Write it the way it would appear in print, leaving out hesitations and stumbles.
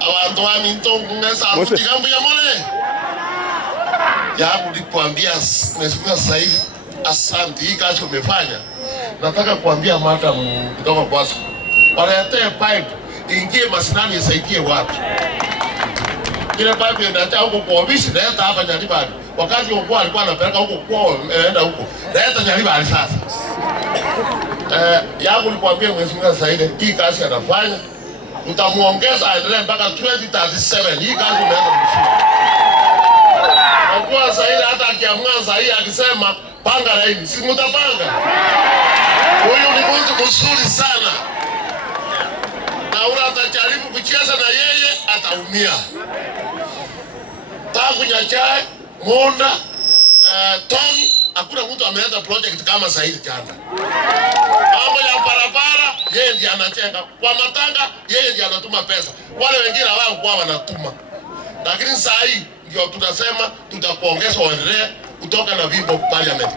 Abantu wa mintongo ngesa kutigambo ya mole. Yangu nikuambia mheshimiwa Zaheer, asante, hii kazi umefanya. Nataka kuambia madam kutoka kwako, walete pipe ingie mashinani isaidie watu. Ile pipe inaenda huko kwa ofisi na hata hapa Nyaribari. Wakati huko alikuwa anapeleka huko kwao, enda huko. Na hata Nyaribari sasa. Yangu nikuambia mheshimiwa Zaheer, hii kazi anafanya. Utamuongeza aendelee mpaka 2037. Hii kazi umeanza vizuri. Kwa Zaheer hata akiamua Zaheer akisema panga laini, si mtapanga. Huyu ni mtu mzuri sana. Na ule atajaribu kucheza na yeye ataumia. Tangu CHACHE, Monda, Tony, hakuna mtu ameleta project kama Zaheer Jhanda. Mambo ya barabara yeye ndiye anachenga. Kwa matanga yeye ndiye anatuma pesa. Wale wengine wao kwa wanatuma. Lakini saa hii ndio tunasema tutakuongeza waendelee kutoka na vimbo parliament.